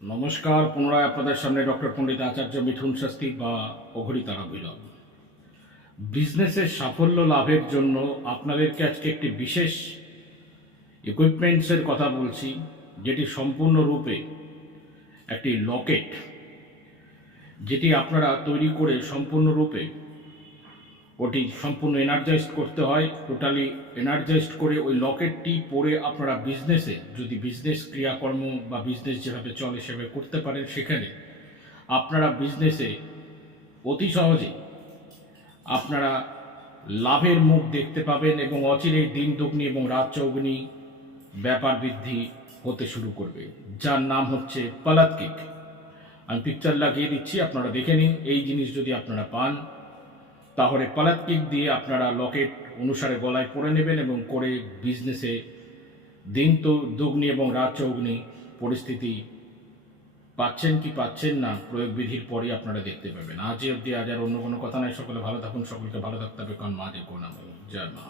নমস্কার, পুনরায় আপনাদের সামনে ডক্টর পণ্ডিত আচার্য মিঠুন শাস্তি বা অঘরিতারা বিরল বিজনেসের সাফল্য লাভের জন্য আপনাদেরকে আজকে একটি বিশেষ ইকুইপমেন্টসের কথা বলছি, যেটি সম্পূর্ণরূপে একটি লকেট, যেটি আপনারা তৈরি করে সম্পূর্ণরূপে ওটি সম্পূর্ণ এনার্জাইজড করতে হয় টোটালি এনার্জাইজড করে ওই লকেটটি পরে আপনারা বিজনেসে যদি বিজনেস ক্রিয়াকর্ম বা বিজনেস যেভাবে চলে সেভাবে করতে পারেন সেখানে, আপনারা বিজনেসে অতি সহজে আপনারা লাভের মুখ দেখতে পাবেন এবং অচিরেই দিন দুগ্নি এবং রাত চৌগুনি ব্যাপার বৃদ্ধি হতে শুরু করবে। যার নাম হচ্ছে পালাত কেক। আমি পিকচার লাগিয়ে দিচ্ছি, আপনারা দেখে নিন। এই জিনিস যদি আপনারা পান তাহলে পালাত কিক দিয়ে আপনারা লকেট অনুসারে গলায় পরে নেবেন এবং করে বিজনেসে দিন তো দুগ্নি এবং রাত চৌগ্নি পরিস্থিতি পাচ্ছেন কি পাচ্ছেন না প্রয়োগ বিধির পরই আপনারা দেখতে পাবেন। আজ অব্দি আজ আর অন্য কোনো কথা নাই। সকলে ভালো থাকুন, সকলকে ভালো থাকতে হবে। কারণ মা কোন জয় মা।